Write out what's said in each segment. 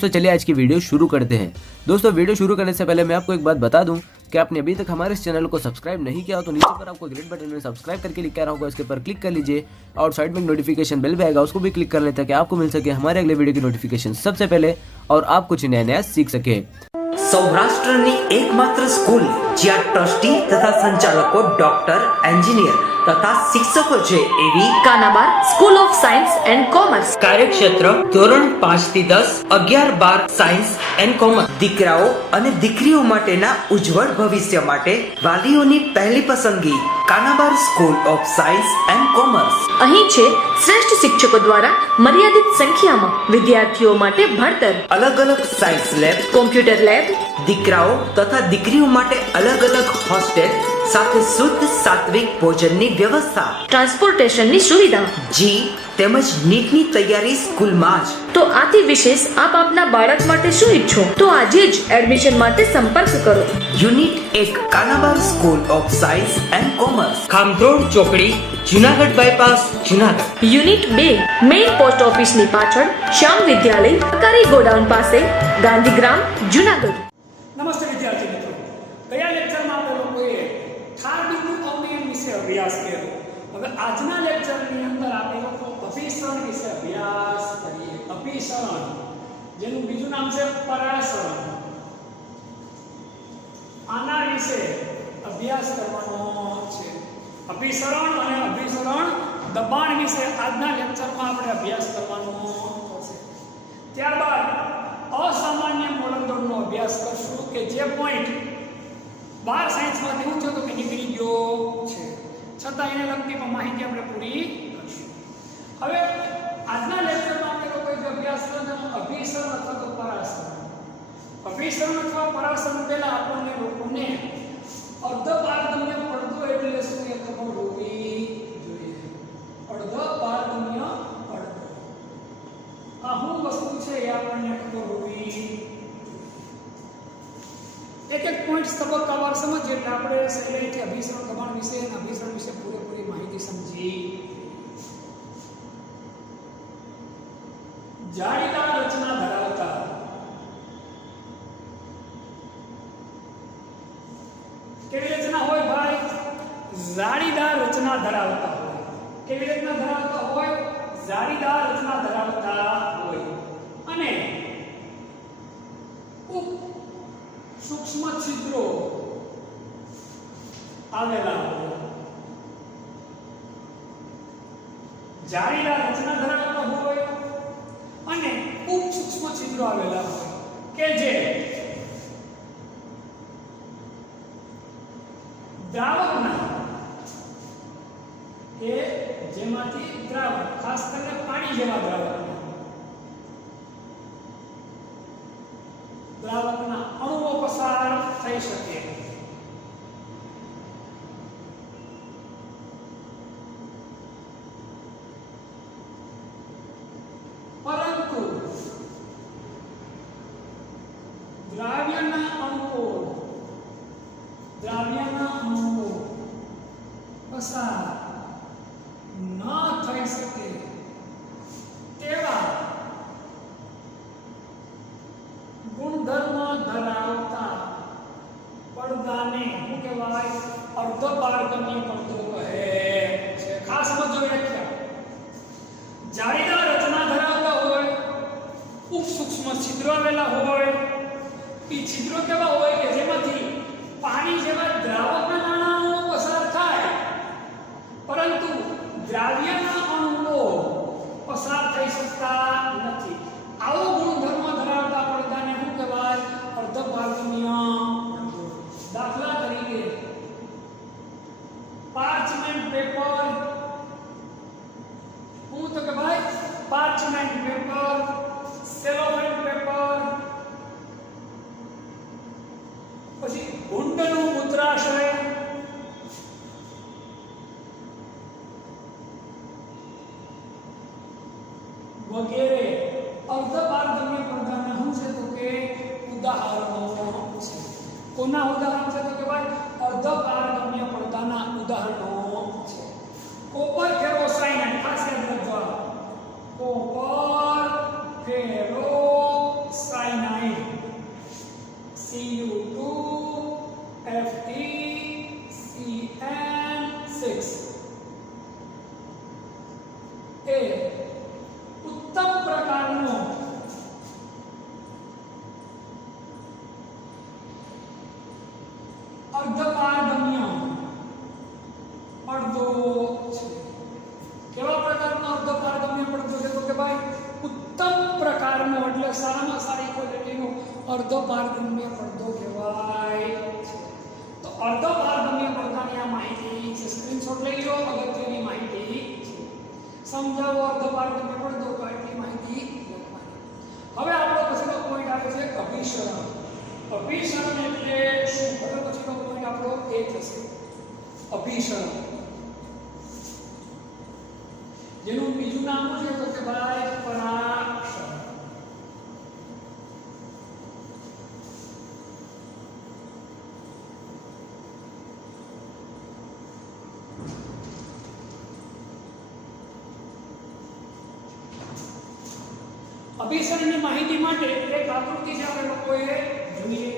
दोस्तों चलिए आज की वीडियो शुरू करते हैं। दोस्तों वीडियो शुरू करने से पहले मैं आपको एक बात बता दूं कि आपने अभी तक हमारे इस चैनल को सब्सक्राइब नहीं किया हो तो नीचे पर आपको ग्रेट बटन में सब्सक्राइब करके लिखा रहा होगा, इसके पर क्लिक कर लीजिए और साइड में नोटिफिकेशन बेल भी आएगा, उसको भी क्लिक कर लेते हैं ताकि आपको मिल सके हमारे अगले वीडियो की नोटिफिकेशन सबसे पहले और आप कुछ नया नया सीख सके। સૌરાષ્ટ્રની એકમાત્ર સ્કૂલ જ્યાં ટ્રસ્ટી તથા સંચાલકો ડોક્ટર, એન્જિનિયર તથા શિક્ષકો છે એવી Kanabar school of science and commerce. કાર્યક્ષેત્ર ધોરણ 5 થી 10, 11, 12 સાયન્સ એન્ડ કોમર્સ। દીકરાઓ અને દીકરીઓ માટેના ઉજ્જવળ ભવિષ્ય માટે વાલીઓની પહેલી પસંદગી Kanabar school of science and commerce. અહીં છે શ્રેષ્ઠ શિક્ષકો દ્વારા મર્યાદિત સંખ્યામાં વિદ્યાર્થીઓ માટે ભણતર, અલગ અલગ સાયન્સ લેબ, કોમ્પ્યુટર લેબ, દીકરાઓ તથા દીકરીઓ માટે અલગ અલગ હોસ્ટેલ સાથે શુદ્ધ સાત્વિક ભોજનની વ્યવસ્થા, ટ્રાન્સપોર્ટેશનની સુવિધા, જી તેમજ નીટની તૈયારી સ્કૂલમાં જ। તો આથી વિશેષ આપ આપના બાળક માટે શું ઈચ્છો તો આજે જ એડમિશન માટે સંપર્ક કરો। Unit 1 Kanabar school of science and commerce, Khamrod ચોકડી, Junagadh bypass, Junagadh. Unit 2 main post ઓફિસની પાછળ શ્યામ વિદ્યાલય, સરકારી ગોડાઉન પાસે, ગાંધીગ્રામ, જુનાગઢ। નમસ્તે વિદ્યાર્થી મિત્રો, ગયા લેક્ચરમાં આપણે લોકોએ ઠાર બિંદુ અવયવ વિશે અભ્યાસ કર્યો। હવે આજના લેક્ચરની અંદર આપણે લોકો અભિસરણ વિશે અભ્યાસ કરીએ। અભિસરણ જેનું બીજું નામ છે પરાસરણ, આના વિશે અભ્યાસ કરવાનો છે। અભિસરણ અને અભિસરણ દબાણ વિશે આજના લેક્ચરમાં આપણે અભ્યાસ કરવાનો છે। ત્યારબાદ અસામાન્ય મોલકદળનો અભ્યાસ કરશું કે જે પોઈન્ટ 12 સાયન્સમાંથી ઊંચો તો કે નીકળી ગયો છે, છતાં એને લગતી માહિતી આપણે પૂરી કરશું। હવે આજના લેક્ચરમાં આપણે લોકોએ જે અભ્યાસ કર્યો છે અભિસરણ અથવા તો પરાસરણ। અભિસરણ અથવા પરાસરણ પહેલા આપણને લોકોને અર્ધપારગમ્ય પડદો એટલે શું એ ખબર હોવી જોઈએ। અર્ધપારગમ્ય પડદો આ શું વસ્તુ છે એ આપણને ખબર હોવી। એક એક પોઈન્ટ તબક્કાવાર સમજીએ એટલે આપણે સહેલાઈથી અભિસરણ દબાણ વિશે અને અભિસરણ વિશે પૂરેપૂરી માહિતી સમજી। જાળીદાર રચના ધરાવતા કેવી રચના હોય ભાઈ? જાળીદાર રચના ધરાવતા હોય। કેવી રચના ધરાવતા હોય? જાળીદાર રચના ધરાવતા હોય અને સૂક્ષ્મ છિદ્રો આવેલા હોય। જાળીદાર રચના ધરાવતા હોય અને ખૂબ સૂક્ષ્મ છિદ્રો આવેલા હોય કે જે દ્રાવકના કે જેમાંથી દ્રાવક ખાસ કરીને પાણી જેવા દ્રાવકના અણુઓ પસાર થઈ શકે। પરંતુ દ્રાવ્યના અણુઓ પસાર ન થઈ શકે તેવા ગુણધર્મ ધરાવતા પડદાને શું કહેવાય? અર્ધપારગમ્ય પડદો કહે છે। ખાસ સમજો વ્યાખ્યા। જાળીદાર રચના ધરાવતા હોય, ખૂબ સૂક્ષ્મ છિદ્રો આવેલા હોય। એ છિદ્રો કેવા હોય કે જેમાંથી પાણી જેવા દ્રાવકના નાના અણુઓ પસાર થાય પરંતુ દ્રાવ્યના અણુઓ પસાર થઈ શકતા નથી। આવો ગુણધર્મ ધરાવતા પડદાને શું કહેવાય? અર્ધપારગમ્ય પડદો। દાખલા તરીકે પાર્ચમેન્ટ પેપર, હું તો કે ભાઈ પાર્ચમેન્ટ પેપર, સેલોફેન પેપર, પછી ગુંડનું મૂત્રાશય, વગેરે અર્ધપારગમ્ય પડદાના શું છે તો કે ઉદાહરણો છે। કોના ઉદાહરણ છે તો કે ભાઈ અર્ધપારગમ્ય પડદાના ઉદાહરણો છે। કોપર ફેરોસાયનાઇડ, ખાસ યાદ રાખજો, કોપર ફેરોસાયનાઇડ પારગમ્ય પડદો તો આટલી માહિતી લખવાની. હવે આપણો પછીનો પોઈન્ટ આવે છે અભિસરણ. અભિસરણ એટલે શું? હવે પછીનો પોઈન્ટ આપણો એ થશે અભિસરણ, જેનું બીજું નામ શું છે તો કે ભાઈ પરાક્ષણ. અભિસરણની માહિતી માટે એક આકૃતિ છે આપણે લોકોએ જોઈએ.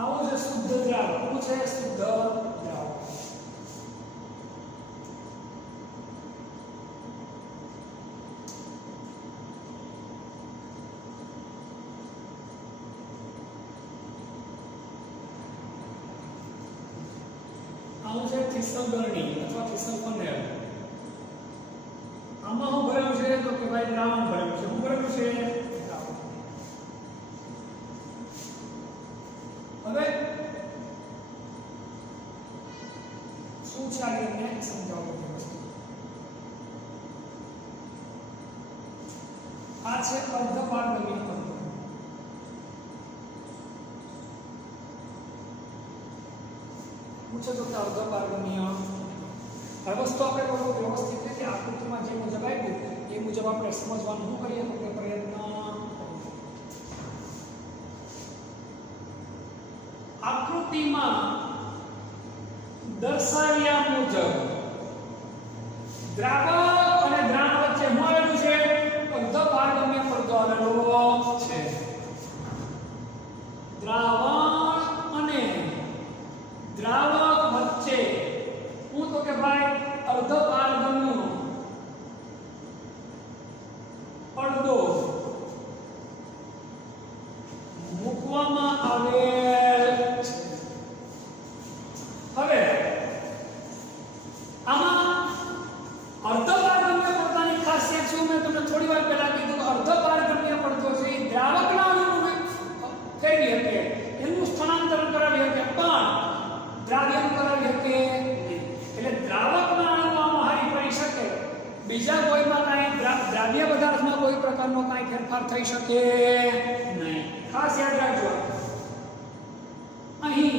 આવું છે શુદ્ધ દ્રાવક. શું છે? શુદ્ધ દ્રાવક. આવું છે થીસલગરણી અથવા થીસલફનેલ. આમાં શું ભરેલું છે તો કે ભાઈ દ્રાવણ ભરેલું છે. શું ભરેલું છે? હવે શું છે આગળ મેં સમજાવું બધી વસ્તુ. આ છે અર્ધપારગમ્ય પડદો. પૂછે તો કે અર્ધપારગમ્ય. હવે વસ્તુ આપણે બહુ વ્યવસ્થિત રીતે આકૃતિમાં જે મુજબ આપ્યું એ મુજબ આપણે સમજવાનું શું કરીએ તો કે પ્રયત્ન. આકૃતિમાં દર્શાવ્યા મુજબ દ્રાવક અને દ્રાવણ વચ્ચે શું આવેલું છે? અર્ધપારગમ્ય પડદો આવેલો છે. દ્રાવણ અને દ્રાવક વચ્ચે હું તો કે ભાઈ અર્ધપારગમ્ય પડદો મૂકવામાં આવે. હવે આમાં અર્ધપારગમ્ય પડદાની ખાસિયત શું? મેં તમને થોડી વાર પહેલા કીધું. અર્ધપારગમ્ય પડદો છે એ દ્રાવકના અણુને ફેરવી શકે, એનું સ્થાનાંતરણ કરાવી શકે, પણ દ્રાવ્યમ કરાવી શકે. એટલે દ્રાવકના અણુ આમાં હારી પડી શકે, બીજા કોઈમાં કાંઈ દ્રાવ્ય પદાર્થમાં કોઈ પ્રકારનો કાંઈ ફેરફાર થઈ શકે નહીં. ખાસ યાદ રાખજો. અહીં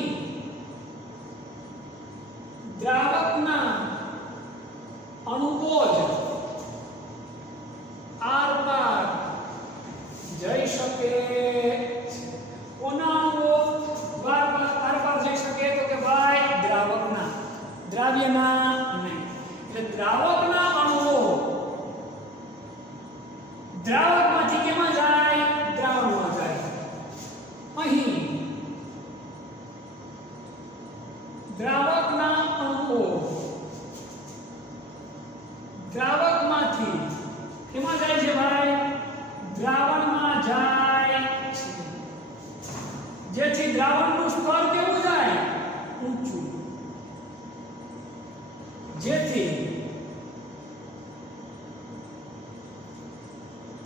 દ્રાવકના અણુઓ જ આર પાર જઈ શકે. કોના અણુઓ આર પાર જઈ શકે તો કે ભાઈ દ્રાવકના, દ્રાવ્યના નહીં. એટલે દ્રાવકના અણુઓ દ્રાવકમાંથી કેમાં જાય? દ્રાવણમાં જાય. અહીં દ્રાવકના અણુઓ દ્રાવકમાંથી કેમાં જાય છે ભાઈ? દ્રાવણમાં જાય છે. જેથી દ્રાવણનું સ્તર કેવું જાય? ઊંચું. જેથી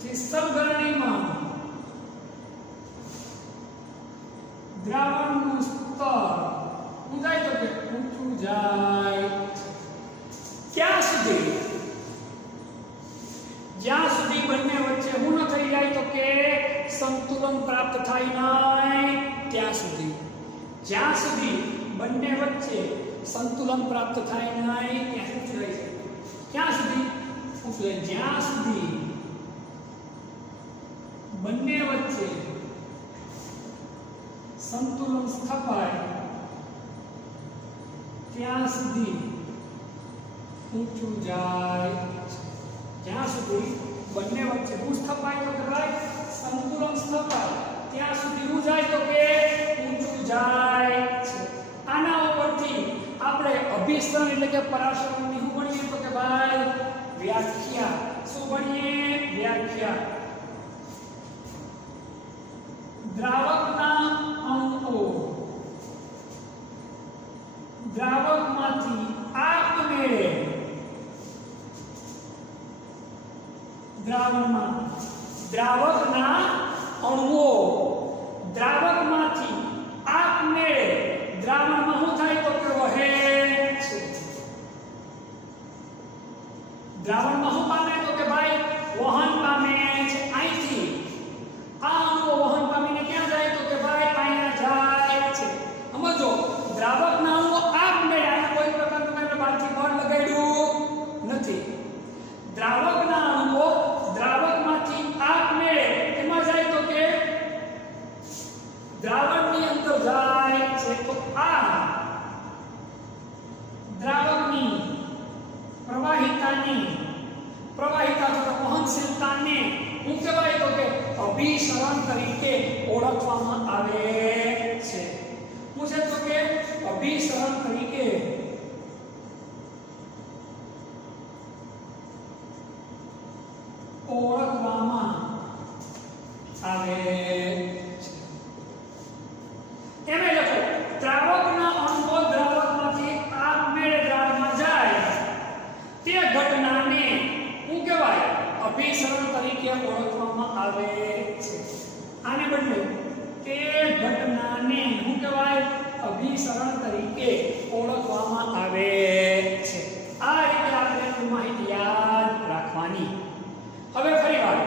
થીસલગરણીમાં દ્રાવણનું સ્તર શું જાય તો કે ઊંચું જાય. ક્યાં સુધી? જ્યાં સુધી બંને વચ્ચે શું ન થઈ જાય તો કે સંતુલન પ્રાપ્ત થાય નહીં ત્યાં સુધી. જ્યાં સુધી બંને વચ્ચે સંતુલન પ્રાપ્ત થાય નહીં ત્યાં શું જાય છે? ક્યાં સુધી? જ્યાં સુધી બંને વચ્ચે સંતુલન સ્થપાય ત્યાં સુધી ઊંચું જાય. જ્યાં સુધી બંને વચ્ચે હું સ્થપાય તો કે ભાઈ સંતુલન સ્થપાય ત્યાં સુધી હું જાય તો કે ઊંચું જાય છે આના ઉપરથી આપણે અભિસરણ એટલે કે પરાશરણની શું ભણીએ તો કે ભાઈ વ્યાખ્યા શું ભણીએ વ્યાખ્યા દ્રાવકના અણુઓ દ્રાવકમાંથી આપમેળે દ્રાવકના અણુઓ દ્રાવકમાંથી આપમેળે દ્રાવણમાં શું થાય તો કે વહે છે દ્રાવણમાં શું પામે તો કે ભાઈ વહન પામે છે અહીંથી આ અણુઓ વહન પામીને ક્યાં જાય તો કે ભાઈ અહીંયા જાય છે સમજો દ્રાવકના અણુઓ આપમેળે આને કોઈ પ્રકારનું આપણે બહારથી બળ લગાડ્યું નથી દ્રાવકના અણુઓ દ્રાવકમાંથી આપમેળે એમાં જાય તો કે દ્રાવણની અંદર જાય છે તો આ દ્રાવકની પ્રવાહિતા અથવા વહનશીલતાને શું કહેવાય તો કે અભિસરણ તરીકે ઓળખવામાં આવે છે શું છે તો કે અભિસરણ તરીકે ઓળખવામાં આવે છે એમ લખો દ્રાવકના અણુઓ દ્રાવકમાંથી આપમેળે દ્રાવણમાં જાય તે ઘટનાને શું કહેવાય અભિસરણ તરીકે ઓળખવામાં આવે છે આને બદલે તે ઘટનાને શું કહેવાય અભિસરણ તરીકે ઓળખવામાં આવે છે આ રીતે આપણે માહિતી યાદ રાખવાની હવે ફરીવાર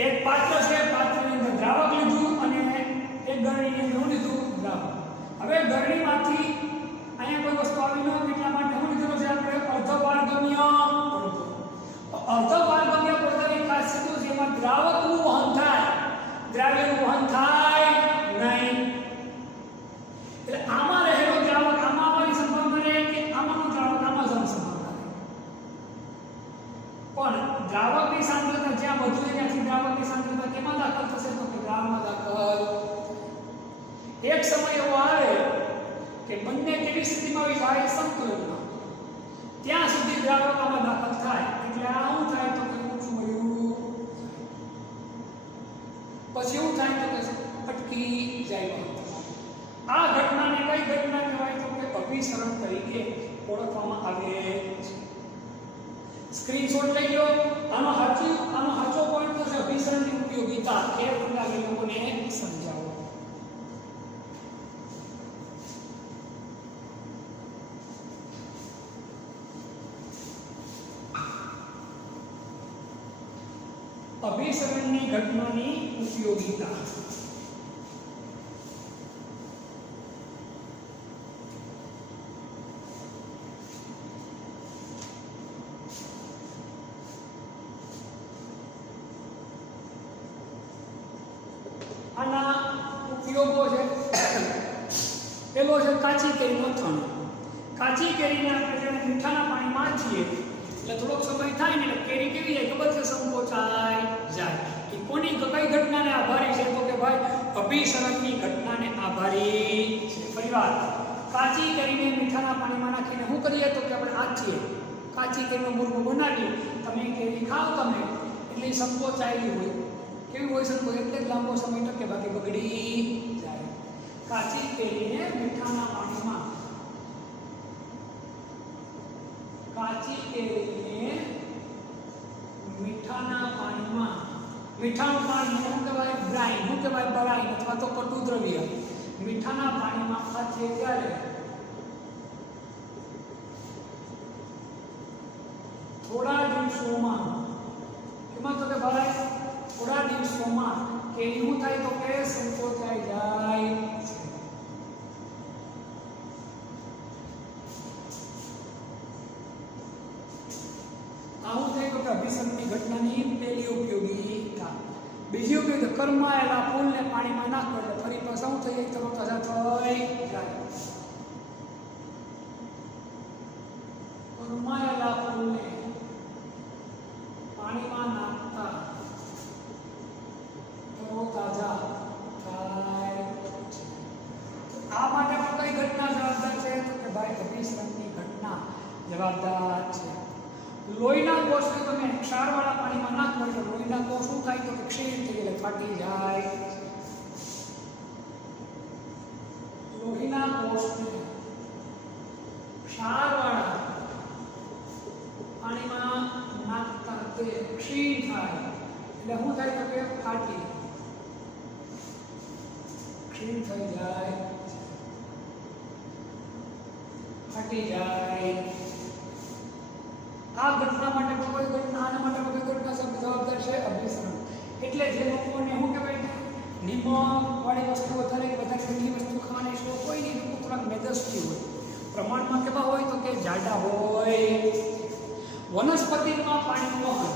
એક પાત્ર છે પાત્રની અંદર દ્રાવક લીધું અને એક ગરણીની અંદર લીધું દ્રાવક હવે ગરણીમાંથી અહીંયા કોઈ વસ્તુ આવી ન એટલા માટે શું લીધું છે આપણે અર્ધપારગમ્ય પદાર્થની ખાસિયત છે એમાં દ્રાવકનું વહન થાય દ્રાવ્યનું વહન થાય નહીં એટલે આમાં રહેલો દ્રાવક આમાં આવવાની સંભાવના રહે કે આમાંનો દ્રાવક આમાં જવાની સંભાવના રહે પણ દ્રાવકની સાંદ્રતા જ્યાં વધુ છે ત્યાંથી દ્રાવકની સાંદ્રતા કેમાં દાખલ થશે તો કે દ્રાવકમાં દાખલ એક સમય એવો આવે કે બંને કેવી સ્થિતિમાં આવી જાય સંતુલનમાં ત્યાં સુધી દ્રાવકમાં દાખલ થાય એટલે આ શું થાય તો કે ઊંચું મળ્યું પછી એવું થાય તો કે અટકી જાય આ ઘટનાને કઈ ઘટના કહેવાય તો કે અભિસરણ તરીકે ઓળખવામાં આવે છે સ્ક્રીનશોટ લઈ લો આનો સાચો પોઈન્ટ તો છે અભિસરણની ઉપયોગિતા એ લાગે લોકોને સમજાવો અભિસરણની ઘટનાની ઉપયોગિતા આના ઉપયોગો છે પેલો છે કાચી કેરી મથણ કાચી કેરીને આપણે મીઠાના પાણીમાં છીએ એટલે થોડોક સમય થાય ને એટલે કેરી કેવી જાય ખબર છે સંકોચાઈ જાય એ કોની કઈ ઘટનાને આભારી છે તો કે ભાઈ અભિસરણની ઘટનાને આભારી છે પરિવાર કાચી કેરીને મીઠાના પાણીમાં નાખીને શું કરીએ તો કે આપણે આચીએ કાચી કેરીનો મુરમો બનાવી તમે કેરી ખાવ તમે એટલે સંકોચાયેલી હોય કેવી હોય સંકોચ એટલે જ લાંબો સમય ટકે બાકી બગડી જાય કાચી કેરીને મીઠાના પાણીમાં કાચી કેરીને મીઠાનું પાણી શું કહેવાય બ્રાઇન શું કહેવાય બરાઈ અથવા તો કટુ દ્રવ્ય મીઠાના પાણીમાં ખાઈએ ત્યારે થોડા દિવસોમાં એમાં તો કે ભાઈ થોડા દિવસોમાં કેરી શું થાય તો કે સંકોચાઈ જાય આવું થાય તો કે અભિસરણની ઘટનાની પહેલી ઉપયોગિતા બીજી ઉપયોગિતા કરમાયેલા ફૂલને પાણીમાં નાખો એટલે ફરી પાછા શું થઈ જાય તરત જ થઈ જાય કરમાયેલા ફૂલને પાણીમાં નાખતા તરોતાજા થાય છે। આ માટે પણ કઈ ઘટના જવાબદાર છે? તો કે ભાઈ અભિસરણની ઘટના જવાબદાર છે। લોહીના કોષને તમે ક્ષારવાળા પાણીમાં નાખો તો લોહીના કોષ શું થાય? તો કે ક્ષીણ થઈ એટલે ફાટી જાય। લોહીના કોષને ક્ષારવાળા પાણીમાં નાખતા તે ક્ષીણ થાય એટલે શું થાય? તો કે ફાટી ક્ષીણ થઈ જાય, ફાટી જાય। આ ઘટના માટે કોઈ ઘટના, આના માટે કોઈ ઘટના જવાબદાર છે અભિસરણ। એટલે જે લોકોને શું કહેવાય છે નિમક વાળી વસ્તુ વધારે મીઠી વસ્તુ ખાવાની શોખ હોય ને, લોકો થોડાક મેદસ્વી હોય, પ્રમાણમાં કેવા હોય? તો કે જાડા હોય। વનસ્પતિમાં પાણીનું વહન,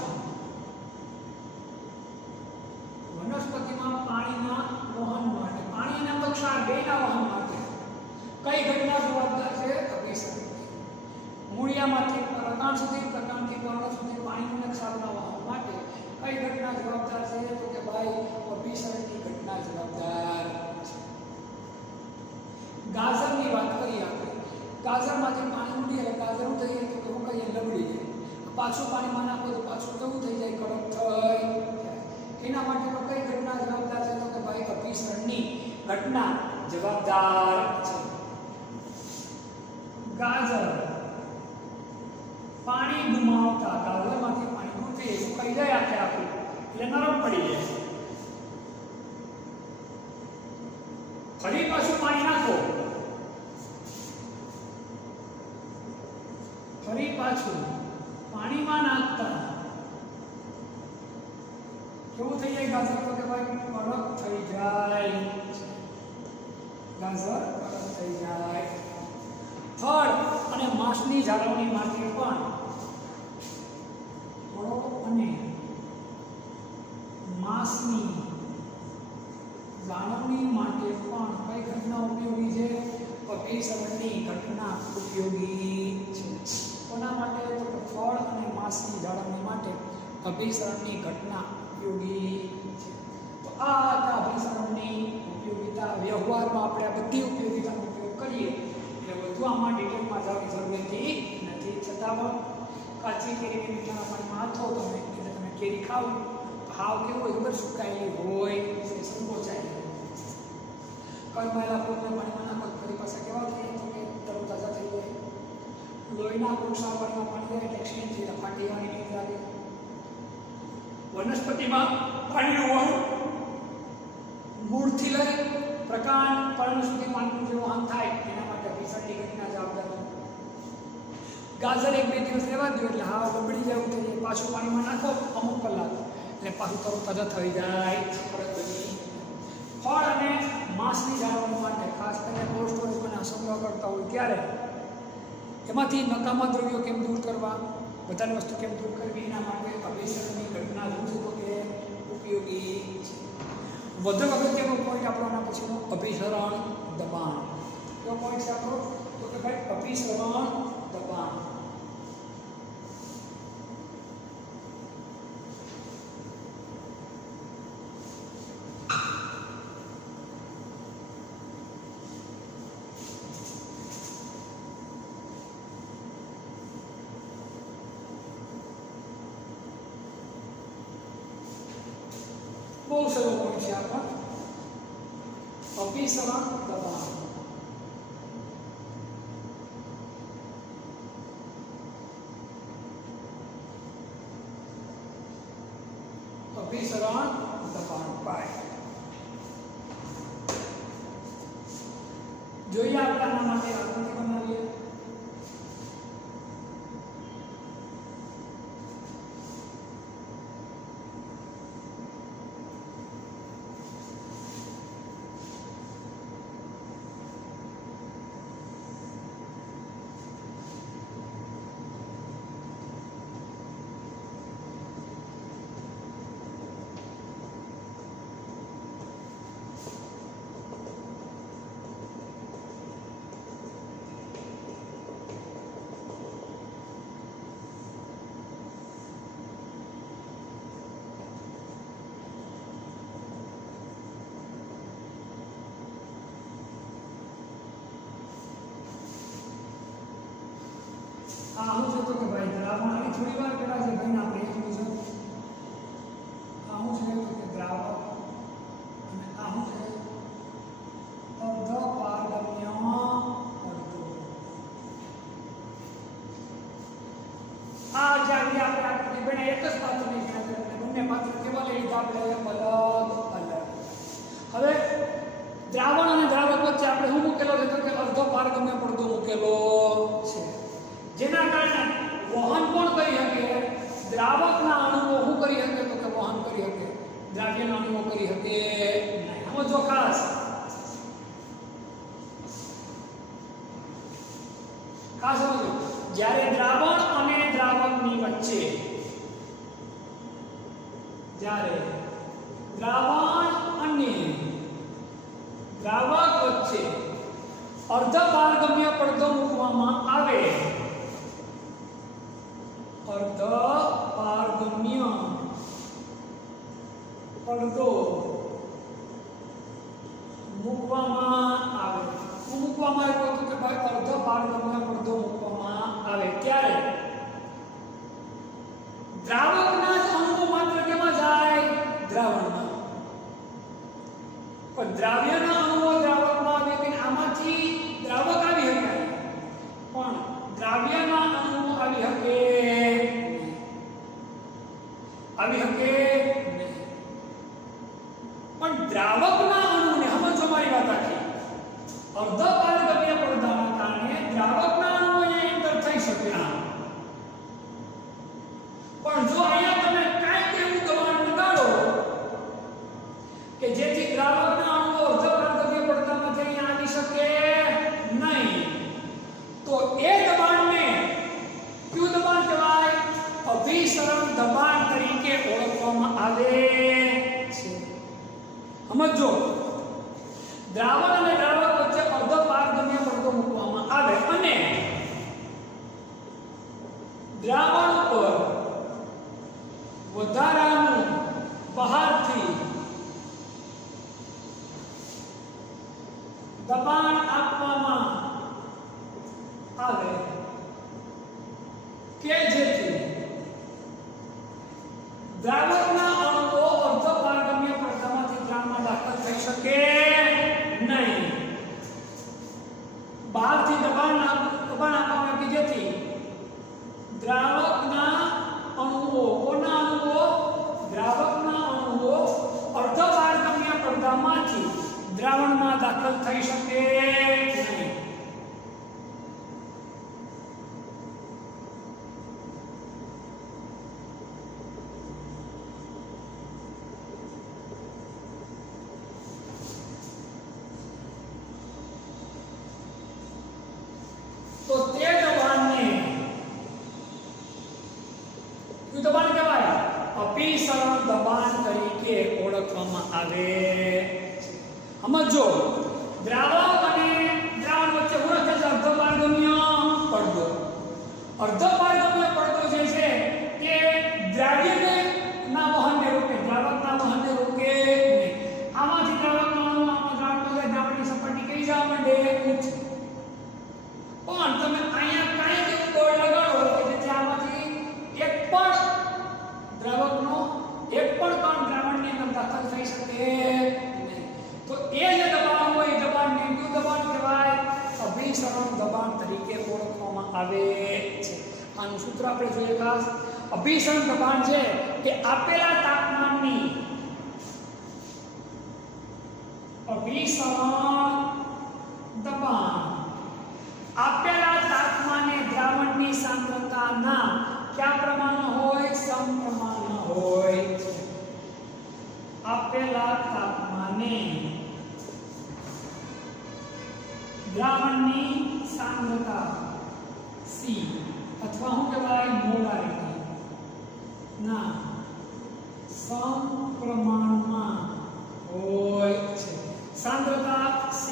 વનસ્પતિમાં પાણીના વહન માટે, પાણી અને ક્ષાર બેના વહન માટે કઈ ઘટના જવાબદાર છે? અભિસરણ। મૂળિયામાંથી પ્રકાંડ સુધી, પ્રકાંડથી પર્ણ સુધી પાણીના ક્ષારના વહન માટે કઈ ઘટના જવાબદાર છે? તો કે ભાઈ અભિસરણની ઘટના જવાબદાર છે। ગાજરની વાત કરીએ આપણે, ગાજરમાંથી પાણી ઉડી એટલે ગાજર શું થઈ જાય? તો કે શું કહીએ? લબડી જાય। પાછું પાણીમાં નાખો તો પાછું કેવું થઈ જાય? કડક થઈ જાય। એના માટે કઈ ઘટના જવાબદાર છે? તો કે ભાઈ અભિસરણની ઘટના જવાબદાર છે। ગાજર પાણી ગુમાવતા, ગાજરમાંથી પાણી ગુમાવી સુકાઈ જાય આખે આખું એટલે નરમ પડી જાય। ફરી પાછું પાણી નાખો, ફરી પાછું પાણીમાં નાખતા કેવું થઈ જાય ગાજર? તો કે ભાઈ કડક થઈ જાય, ગાજર કડક થઈ જાય। ફળ અને માંસની જાળવણી માટે પણ, ફળો અને માંસની જાળવણી માટે પણ કઈ ઘટના ઉપયોગી છે? અભિસરણની ઘટના ઉપયોગી છે। કોના માટે? તો કે ફળ અને માંસની જાળવણી માટે અભિસરણની ઘટના ઉપયોગી છે। તો આ હતા અભિસરણની ઉપયોગિતા। વ્યવહારમાં આપણે આ બધી ઉપયોગિતાનો ઉપયોગ કરીએ એટલે બધું આમાં ડિટેલમાં જવાની જરૂર નથી। છતાં પણ કાચી કેરીને મીઠાના પાણીમાં હાથો તમે એટલે તમે કેરી ખાવ હાવ કેવું હોય ખબર? સુકાયેલી હોય, સંકોચાયેલી। કળમાયેલા ફૂલને પાણીમાં નાખો ફરી પાછા કેવા થઈ જાય? તો કે તરોતાજા થઈ જાય। લોહીના કોષના પાણીમાં પાણી જાય એટલે ક્ષીણ થઈ જાય, ફાટી જવાની બીક લાગે। વનસ્પતિમાં પાણીનું વહન મૂળથી લઈ પ્રકાંડ પર્ણ સુધી પાણીનું જે વહન થાય એના માટે અભિસરણની ઘટના જવાબદાર છે। ગાજર 1-2 દિવસ રહેવા દો એટલે હાવ બબડી જાય થઈ જાય, પાછું પાણીમાં નાખો અમુક કલાક એટલે પાછું તરોતાજા થઈ જાય। ફળ અને માંસની જાળવણી માટે ખાસ કરીને કોલ્ડ સ્ટોરેજમાં સંગ્રહ કરતા હોય ત્યારે એમાંથી નકામા દ્રવ્યો કેમ દૂર કરવા, બધાની વસ્તુ કેમ દૂર કરવી એના માટે અભિસરણની ઘટના શું છે? તો કે ઉપયોગી છે। વધુ અગત્યનો પોઈન્ટ આપણો આના પછીનો અભિસરણ દબાણ। કયો પોઈન્ટ છે આપણો? તો કે ભાઈ અભિસરણ દબાણ। બહુ સરળ પોઈન્ટ છે આપણા અભિસરણ દબાણ। અભિસરણ દબાણ પાય જોઈએ આપણે આના માટે આકૃતિ બનાવીએ। આ હું છે તો કે ભાઈ દ્રાવણ આની થોડી વાર પહેલા જે ભાઈને આપણે એ જોયું છે આ હું છે તો કે દ્રાવક અને આ હું છે અર્ધપારગમ્ય પડતો આ જે આપણે આકૃતિ બને એક જ પાત્રની ગણતરી બંને પાત્ર કેવા લઈ લીધા આપણે અલગ હવે દ્રાવણ અને દ્રાવક વચ્ચે આપણે શું મૂકેલો છે તો કે અર્ધપારગમ્ય પડતો મૂકેલો છે જેના કારણે વહન પણ કરી શકે દ્રાવકના અણુઓ શું કરી શકે તો કે વહન કરી શકે દ્રાવ્યના અણુઓ કરી શકે નહીં સમજો ખાસ સમજો જ્યારે દ્રાવણ અને દ્રાવકની વચ્ચે જ્યારે દ્રાવણ અને દ્રાવક વચ્ચે અર્ધપારગમ્ય પડદો મૂકવામાં આવે અર્ધપારગમ્ય પડદો મૂકવામાં આવે શું મૂકવામાં આવ્યો હતો કે ભાઈ અર્ધપારગમ્ય પડદો મૂકવામાં આવે ત્યારે દ્રાવકના જ અણુઓ માત્ર કેમાં જાય દ્રાવણમાં પણ દ્રાવ્યના અણુઓ દ્રાવકમાં આવે કે આમાંથી દ્રાવક આવી શકે પણ દ્રાવ્યના અણુઓ આવી શકે પણ દ્રાવકના અણુને સમજો મારી વાત આખી અર્ધપારગમ્ય પડદાના કારણે દ્રાવકના અણુઓ અહીંયા એન્ટર થઈ શકે પણ જો અહીંયા તમે કાંઈક એવું દબાણ લગાડો કે જેથી દ્રાવકના અણુઓ અર્ધપારગમ્ય પડદામાંથી અહીંયા આવી શકે નહીં તો એ દબાણને કયું દબાણ કહેવાય અભિસરણ દબાણ તરીકે ઓળખવામાં આવે છે સમજો દ્રાવણ અને દ્રાવક વચ્ચે અર્ધપારગમ્ય પડદો મૂકવામાં આવે અને દ્રાવણ પર વધારાનું બહારથી દબાણ આપવામાં આવે કે જેથી દ્રાવકના અણુઓ અર્ધપારગમ્ય પડદામાંથી દ્રાવણમાં દાખલ થઈ શકે નહીં બહારથી દબાણ આપવામાં આવે કે જેથી દ્રાવકના અણુઓ કોના અણુઓ દ્રાવકના અણુઓ અર્ધપારગમ્ય પડદામાંથી દ્રાવણમાં દાખલ થઈ શકે નહીં તો તે દબાણને કયું દબાણ કહેવાય અભિસરણ દબાણ તરીકે ઓળખવામાં આવે સમજો દ્રાવક અને દ્રાવણ વચ્ચે શું છે અર્ધપારગમ્ય પડદો અર્ધપારગમ્ય પડદો જે છે એ દ્રાવ્યને ના વહનને રોકે દ્રાવકના વહનને રોકે નહીં આમાંથી દ્રાવકના અણુઓમાં દ્રાવણની સપાટી કઈ જવા માંડે ઊંચી પણ તમે અહીંયા કાંઈક એવું દોડ લગાડો કે જેથી આમાંથી એક પણ દ્રાવકનો એક પણ કણ દ્રાવણની અંદર દાખલ થઈ શકે નહીં તો એ જે દબાણ હોય એ દબાણને કયું દબાણ કહેવાય અભિસરણ દબાણ તરીકે ઓળખવામાં આવે છે આનું સૂત્ર આપણે જોઈએ ખાસ અભિસરણ દબાણ છે એ આપેલા તાપમાનની અભિસરણ દબાણ આપેલા તાપમાને દ્રાવણની સાંદ્રતાના કયા પ્રમાણમાં હોય સમપ્રમાણમાં હોય છે આપેલા તાપમાને દ્રાવણની સાંદ્રતા C અથવા શું કહેવાય મોલારિટી ના સમપ્રમાણમાં હોય છે સાંદ્રતા C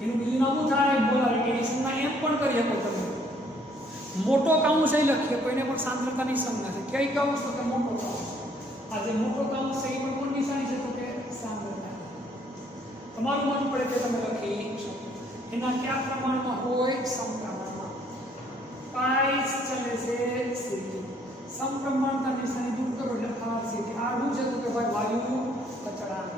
એનું બીજું નામ થાય મોલારિટીની સંજ્ઞા એમ પણ કરી શકો તમે મોટો કાઉન્સ એ લખીએ તો એને પણ સાંદ્રતાની સંજ્ઞા છે કઈ કાઉન્સ તો કે મોટો કાઉન્સ આ જે મોટો કાઉન્સ છે એ પણ કોણ નિશાની છે તો કે સાંદ્રતા તમારું મન પડે તે તમે લખી શકો એના કયા પ્રમાણમાં હોય સમપ્રમાણમાં પાઈ સમપ્રમાણતા નિશાની દૂર કરો એટલે RCT. આ શું છે તો કે ભાઈ વાયુ અચળાંક.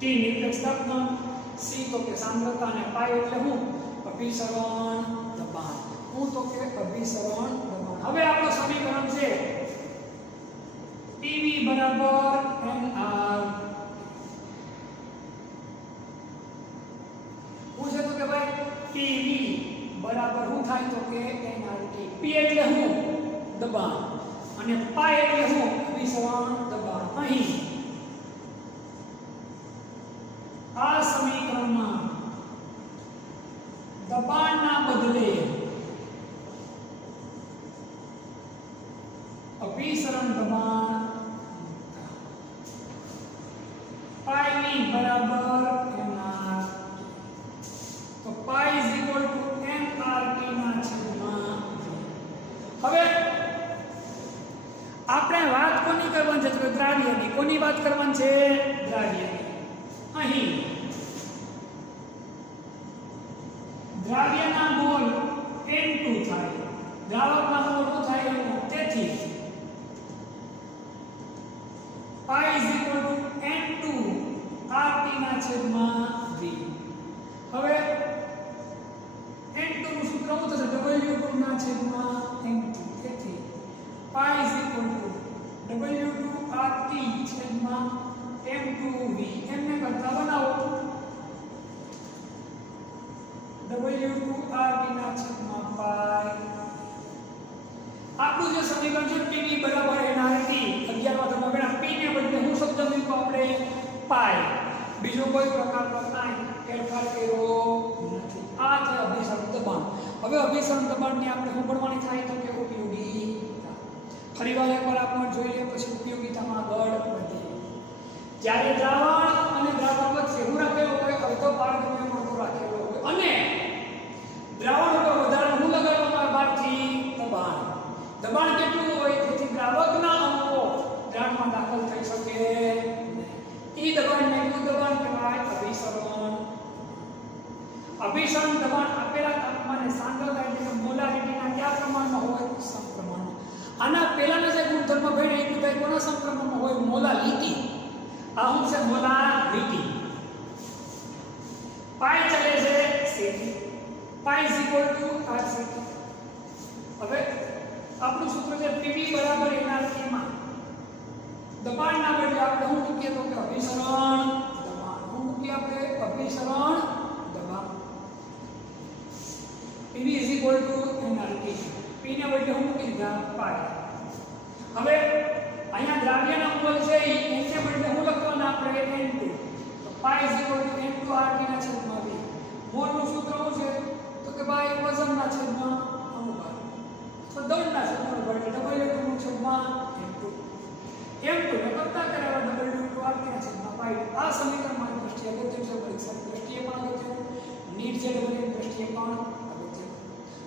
T નિરપેક્ષતાપમાન, C તો કે સાંદ્રતા અને પાઈ એટલે હું અભિસરણ દબાણ. હું તો કે અભિસરણ દબાણ. હવે આપણું સમીકરણ છે PV બરાબર NR. હું છે તો કે ભાઈ PV બરાબર શું થાય તો કે NRT. P એટલે હું દબાણ અને પાઈ એટલે હું અભિસરણ દબાણ. અહીં આ સમીકરણમાં દબાણના બદલે અભિસરણ દબાણ પાઈ બરાબર NR. તો પાઈ NRT ના છેદમાં. હવે આપણે વાત કોની કરવાની છે તો દ્રાવ્યની. કોની વાત કરવાની છે? દ્રાવ્યની. અહીં દ્રાવ્યના મોલ N2 થાય, દ્રાવકના મોલ શું થાય? તેથી પાઈ N2 RT ના છેદમાં V. હવે N2 નું સૂત્ર શું થશે? W2 ના છેદમાં N2. તેથી પાઈ W2 RT છેદમાં M2V. એમને કરતા બનાવો W2 RT ના છેદમાં પાઈ. આપણું જે સમીકરણ છે PV બરાબર NRT. 11 માં તમે બેટા P ને બદલે હું શબ્દ મૂક્યો આપણે પાઈ. બીજો કોઈ પ્રકારનો કાંઈ ફેરફાર કર્યો નથી. આ છે અભિસરણ દબાણ. હવે અભિસરણ દબાણની આપણે શું ભણવાની થાય તો કે ઉપયોગીતા. ફરીવાર એકવાર આપણે જોઈ લઈએ પછી ઉપયોગીતામાં આગળ વધીએ. જ્યારે દ્રાવણ અને દ્રાવક વચ્ચે શું રાખેલો હોય? અડધો પારગમ્ય પડતો રાખેલો હોય અને દ્રાવણ ઉપર વધારાનું શું લગાડવામાં આવે? બહારથી દબાણ. દબાણ કેટલું હોય? તેથી દ્રાવકના અણુઓ દ્રાવણમાં દાખલ થઈ શકે. એ દબાણને કયું દબાણ કહેવાય? અભિસરણ. અભિસરણ દબાણ આપેલા તાપમાને સાંદ્રતા એટલે કે મોલારિટીના કયા પ્રમાણમાં હોય? સમપ્રમાણમાં. આના પહેલાના જે ગુણધર્મ ભણ્યા એ બધા કોના સમપ્રમાણમાં હોય? મોલાલિટી. આ શું છે? મોલારિટી. પાઈ ચલે છે CT. પાઈ RCT. હવે આપણું સૂત્ર છે PV બરાબર NRT માં દબાણના બદલે આપણે શું મૂકીએ તો કે અભિસરણ દબાણ. શું મૂકીએ આપણે? અભિસરણ દબાણ. PV NRT. P ને બદલે શું મૂકી દીધા? પાઈ. હવે અહીંયા દ્રાવ્યના મોલ છે એને બદલે શું લખવાના આપણે? N2. તો પાઈ N2 RT ના છેદમાં V. મોલનું સૂત્ર શું છે તો કે ભાઈ વજનના છેદમાં અનુપાત. તો દળના છેદમાં અનુપાત એટલે W2 નું છેદમાં M2. M2 ને કરતા કરાવવા W2 RT ના છેદમાં પાઈ. આ સમીકરણમાં દ્રષ્ટિએ અગત્યનું છે. પરીક્ષાની દ્રષ્ટિએ પણ અગત્યનું, નીટ જે લેવલની દ્રષ્ટિએ પણ અગત્યનું.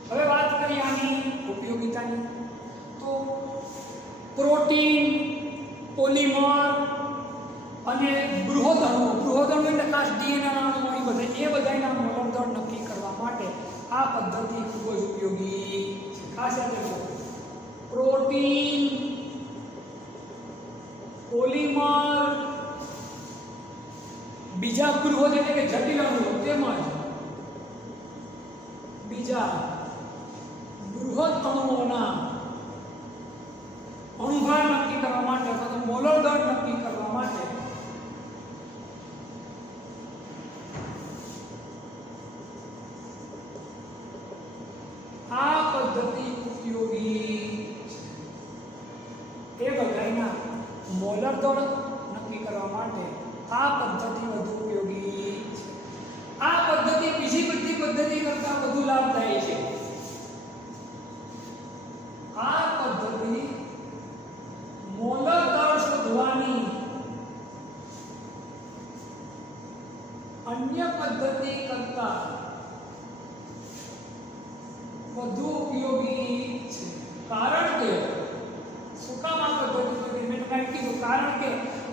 હવે વાત કરીએ આની ઉપયોગિતાની. તો પ્રોટીન, પોલિમર અને બૃહદણુ એટલે ખાસ DNA અણુ એ બધાના મોલર દળ નક્કી કરવા માટે આ પદ્ધતિ ખૂબ જ ઉપયોગી છે. ખાસ યાદ રાખો. પ્રોટીન, પોલિમર, બીજા બૃહદ એટલે કે જટિલ અણુઓ તેમજ બીજા બૃહદ અણુઓના અણુભાર નક્કી કરવા માટે અથવા મોલર દળ નક્કી કરવા માટે આ પદ્ધતિ ઉપયોગી છે. એ બધાના મોલર દળ નક્કી કરવા માટે આ પદ્ધતિ વધુ ઉપયોગી છે. આ પદ્ધતિ બીજી બધી પદ્ધતિ કરતા વધુ લાભદાયી છે. આ પદ્ધતિ મોલર દળ શોધવાની અન્ય પદ્ધતિ કરતા વધુ ઉપયોગી છે. કારણ કે શું કામ આ પદ્ધતિ મેં તમને કીધું? કારણ કે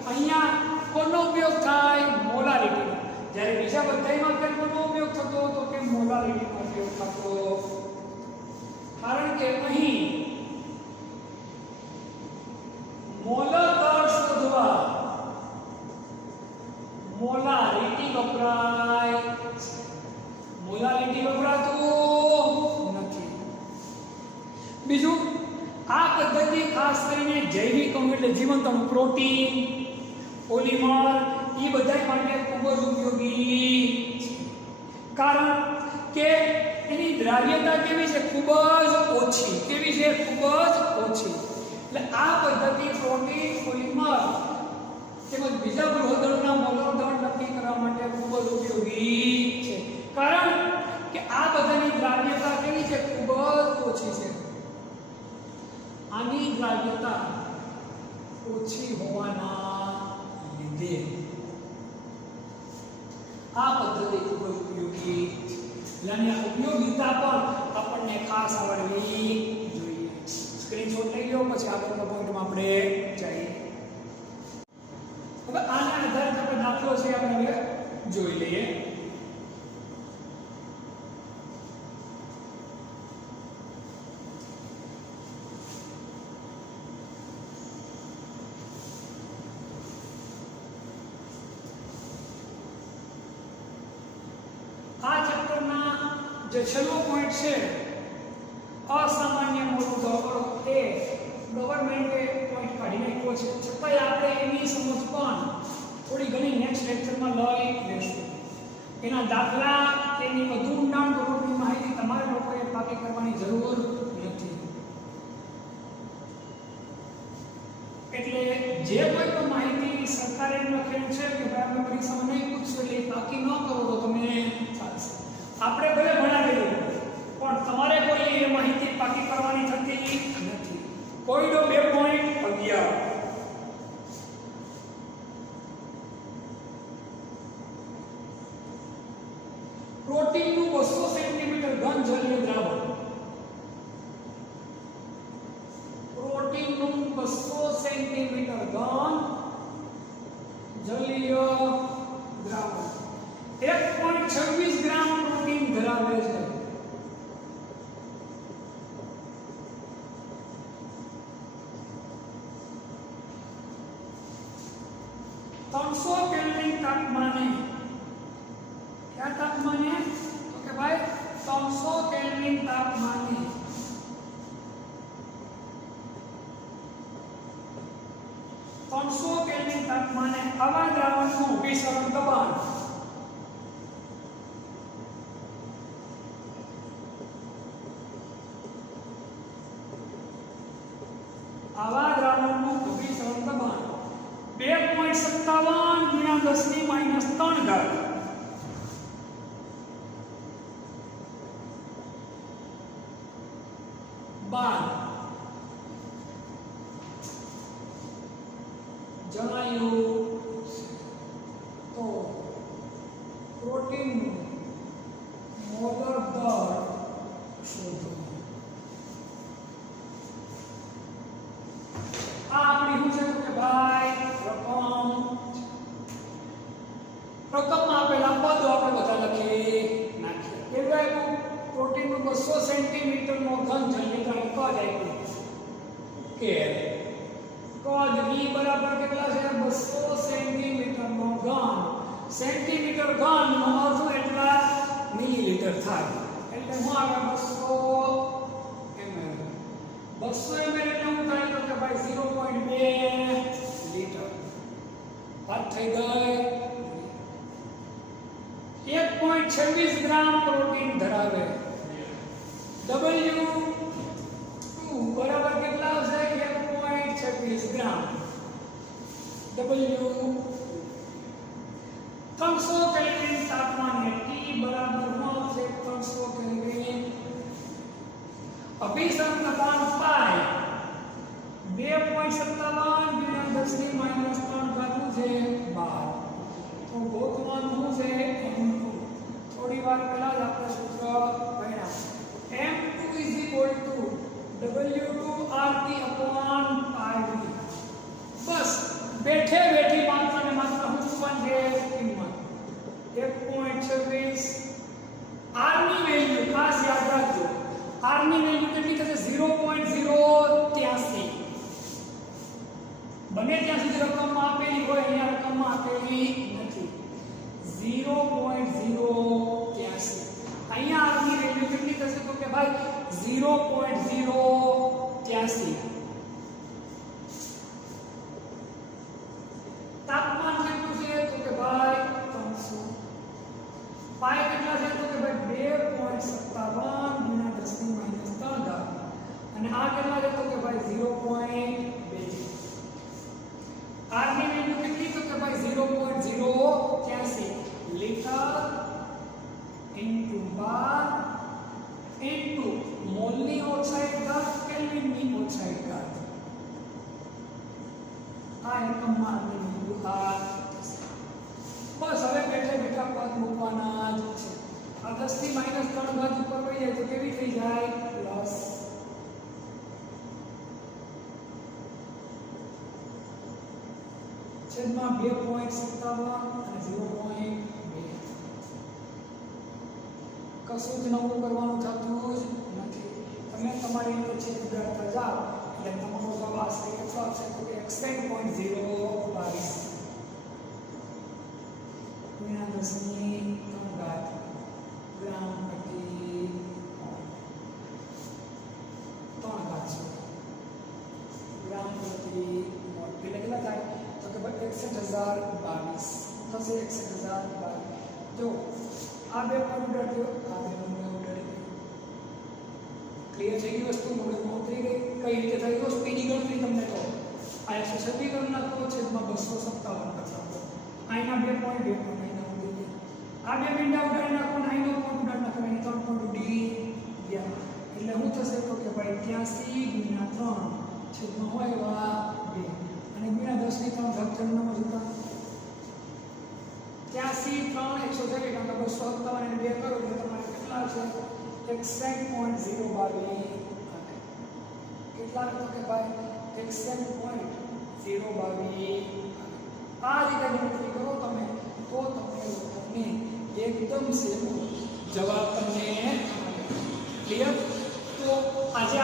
અહીંયા કોનો ઉપયોગ થાય? મોલારિટી. જ્યારે બીજા બધામાં કેનો ઉપયોગ થતો તો કે મોલારિટીનો ઉપયોગ થતો, કારણ કે અહીં મોલર દર શોધવા મોલારિટી વપરાય, મોલારિટી વપરાતું નથી. બીજું, આ પદ્ધતિ ખાસ કરીને જૈવિક અણુ એટલે જીવંત અણુ, પ્રોટીન, પોલિમર એ બધા માટે ખૂબ જ ઉપયોગી છે, કારણ કે એની દ્રાવ્યતા કેવી છે? ખૂબ જ ઓછી. કેવી છે? ખૂબ જ ઓછી. એટલે આ પદ્ધતિ પ્રોટીન, પોલિમર તેમજ બીજા બૃહદળના મોલર દર નક્કી કરવા માટે ખૂબ જ ઉપયોગી છે, કારણ કે આ બધાની દ્રાવ્યતા કેવી છે? ખૂબ જ ઓછી છે. આની દ્રાવ્યતા ઓછી હોવાના લીધે આ પદ્ધતિ ખૂબ જ ઉપયોગી છે. અને ઉપયોગિતા પણ આપણને ખાસ આવડવી જોઈએ. સ્ક્રીનશોટ લઈ લો, પછી આગળના પોઈન્ટમાં આપણે જઈએ. હવે આના આધારે આપણે દાખલો છે આપણે જોઈ લઈએ. આ ચેપ્ટરના જે છેલ્લો પોઈન્ટ છે અસામાન્ય મોટું દળ, એ ગવર્મેન્ટે પોઈન્ટ કાઢી નાખ્યો છે, છતાંય આપણે એની સમજ પણ થોડી ઘણી નેક્સ્ટ લેક્ચરમાં લઈ લેશું. એના દાખલા કે એની વધુ ઊંડાણપૂર્વકની માહિતી તમારે લોકોએ પાકી કરવાની જરૂર નથી. એટલે જે કોઈ પણ માહિતી સરકારે એમ લખેલું છે કે ભાઈ આપણે પરીક્ષામાં નહીં પૂછશું એટલે પાકી ન કરો તો તમે ચાલશે. આપણે ભલે ભણાવેલું પણ તમારે કોઈ એ માહિતી પાકી કરવાની થતી નથી. કોઈનો 2.11 પ્રોટીનનું 200 સેન્ટીમીટર ઘન જલીય દ્રાવણ, પ્રોટીનનું 200 સેન્ટીમીટર ઘન જલીય દ્રાવણ 1.26 ગ્રામ પ્રોટીન ધરાવે છે. કેલ્વિન તાપમાને, क्या तापमाने? तो के भाई 300 केल्विन तापमाने 300 केल्विन तापमाने आवा द्रावणનું અભિસરણ દબાણ આવા દ્રાવણનું અભિસરણ દબાણ 2.57 × 10⁻³ ઘાત બાર જણાયું. તો પ્રોટીનનું મોલર દર શોધો. આ આપણી શું છે કે ભાઈ રકમમાં આપેલા પદો આપણે બધા લખી નાખીએ. કેવું આપ્યું? પ્રોટીનનું 200 સેન્ટીમીટરનો ઘન જલીય દ્રાવણ કદ આપ્યું કે કદ E બરાબર કેટલા છે? 200 સેન્ટીમીટરનો ઘન. સેન્ટીમીટર ઘન નો અર્થ એટલા મિલીલીટર થાય. એટલે હું આવે 200 ml. 200 ml એટલે શું થાય? તો કે ભાઈ 0.2 લીટર. વાત થઈ ગઈ. 1.26 ગ્રામ પ્રોટીન ધરાવે. W2 બરાબર કેટલા આવશે? 1.26 ગ્રામ. W 300 કેલ્વિન તાપમાને T બરાબર નો આવશે 300 કેલ્વિન. અભિસરણ દબાણ પાઈ 2.57 × 10⁻³ ઘાતનું છે 12. તો ગોતવાનું છે M2. થોડી વાર પહેલા જ આપણે સૂત્ર ભણ્યા. M2 = W2RT/πV. બસ બેઠે બેઠી માત્ર ને માત્ર શું બનશે? કિંમત આપેલી હોય અહીંયા રકમમાં આપેલી નથી 0.083 અહીંયા આની વેલ્યુ કેટલી થશે તો કે ભાઈ 0.083 તાપમાન કેટલું છે તો કે ભાઈ 300 પાય કેટલા છે તો કે ભાઈ 2.57 ગુણ્યા 10 ની -3 ઘાત અને આ કેટલા છે તો કે ભાઈ 0.2 આર ની વેલ્યુ કેટલી તો કે ભાઈ 0.083 લિટર ઇન્ટુ બાર ઇન્ટુ મોલની ઓક્સાઇડ ઘાત કેલ્વિનની ઓક્સાઇડ ઘાત આ એકમમાં આની વેલ્યુ આ બસ હવે બેઠે બેઠા પદ મૂકવાના જ છે આ 10 થી -3 ઘાત ઉપર વહી જાય તો કેવી થઈ જાય પ્લસ છેદમાં 2.57 અને 0.2 કશું જ નવું કરવાનું થતું જ નથી તમે તમારી અંદર છેદ ઉડાડતા જાઓ એટલે તમારો જવાબ આવશે કેટલો આવશે તો કે 61.022 ગુણ્યા 10 ની 3 ઘાત ગ્રામ પ્રતિ 3 ઘાત છે ગ્રામ પ્રતિ મોલ એટલે કેટલા થાય તો કે ભાઈ 61,022 થશે 61,022 જો આ બે પણ ઉડાડ્યો આ બે પણ ઉડાડી ક્લિયર થઈ ગઈ વસ્તુ મગજમાં ઉતરી ગઈ કઈ રીતે થઈ તો સ્પીડી ગણતરી તમને કહો આ 126 ગણ નાખો છેદમાં 257 કરતા આના 2 પોઈન્ટ 2 પોઈન્ટ આના ઉડી ગયા આ બે બિંદા ઉડાડી નાખો અને આનો પોઈન્ટ ઉડાડી નાખો અને 3 પોઈન્ટ ઉડી ગયા એટલે શું થશે તો કે ભાઈ 83 ગુણ્યા 3 છેદમાં હોય એવા 2 અને ગુણ્યા 10 ની 3 ઘાત જમણામાં જતા 83 3 123 કારણ કે 257 અને 2 કરો એટલે તમારે કેટલા છે 61.022 કેટલા તો કે ભાઈ 61.022 આ રીતે ગણતરી કરો તમે તો તમને એકદમ સેમ જવાબ તમને ક્લિયર તો આજે